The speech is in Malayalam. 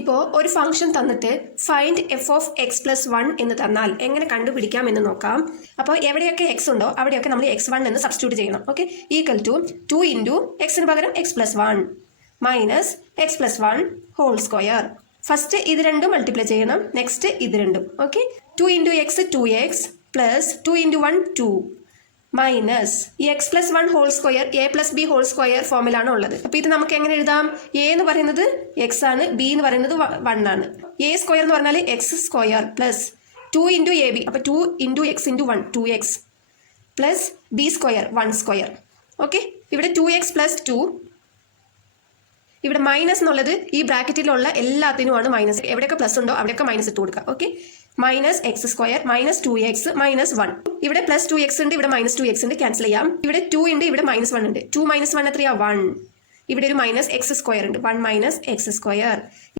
ഇപ്പോൾ ഒരു ഫംഗ്ഷൻ തന്നിട്ട് find F of X plus 1 എന്ന് തന്നാൽ എങ്ങനെ കണ്ടുപിടിക്കാം എന്ന് നോക്കാം. അപ്പോൾ എവിടെയൊക്കെ എക്സ് ഉണ്ടോ അവിടെയൊക്കെ നമ്മൾ x1 എന്ന് സബ്സ്റ്റിറ്റ്യൂട്ട് ചെയ്യണം. ഓക്കെ, ഈക്വൽ ടു 2 ഇൻറ്റു എക്സിന് പകരം X plus 1 minus X plus 1 whole square. First ഇത് രണ്ടും മൾട്ടിപ്ലൈ ചെയ്യണം, നെക്സ്റ്റ് ഇത് രണ്ടും. Okay, 2 into X 2x plus 2 into 1 2 minus ഈ X plus 1 whole square A plus B whole square ഫോമിലാണ് ഉള്ളത്. അപ്പോൾ ഇത് നമുക്ക് എങ്ങനെ എഴുതാം? എ എന്ന് പറയുന്നത് എക്സ് ആണ്, ബി എന്ന് പറയുന്നത് 1 ആണ്. എ സ്ക്വയർ എന്ന് പറഞ്ഞാൽ X square plus 2 into A B, അപ്പോൾ 2 into X into 1 2x plus B square 1 square. Okay, ഇവിടെ 2x പ്ലസ് 2, ഇവിടെ മൈനസ് എന്നുള്ളത് ഈ ബ്രാക്കറ്റിലുള്ള എല്ലാത്തിനുമാണ് മൈനസ്. എവിടെയൊക്കെ പ്ലസ് ഉണ്ടോ അവിടെയൊക്കെ മൈനസ് ഇട്ട് കൊടുക്കുക. Okay, minus X square minus 2x minus 1. ഇവിടെ പ്ലസ് 2x ഉണ്ട്, ഇവിടെ മൈനസ് 2x ഉണ്ട്, ക്യാൻസൽ ചെയ്യാം. ഇവിടെ 2 ഉണ്ട്, ഇവിടെ മൈനസ് 1 ഉണ്ട്. 2 മൈനസ് 1 എത്രയാ? 1. ഇവിടെ ഒരു മൈനസ് എക്സ് സ്ക്വയർ ഉണ്ട്, 1 മൈനസ് എക്സ് സ്ക്വയർ.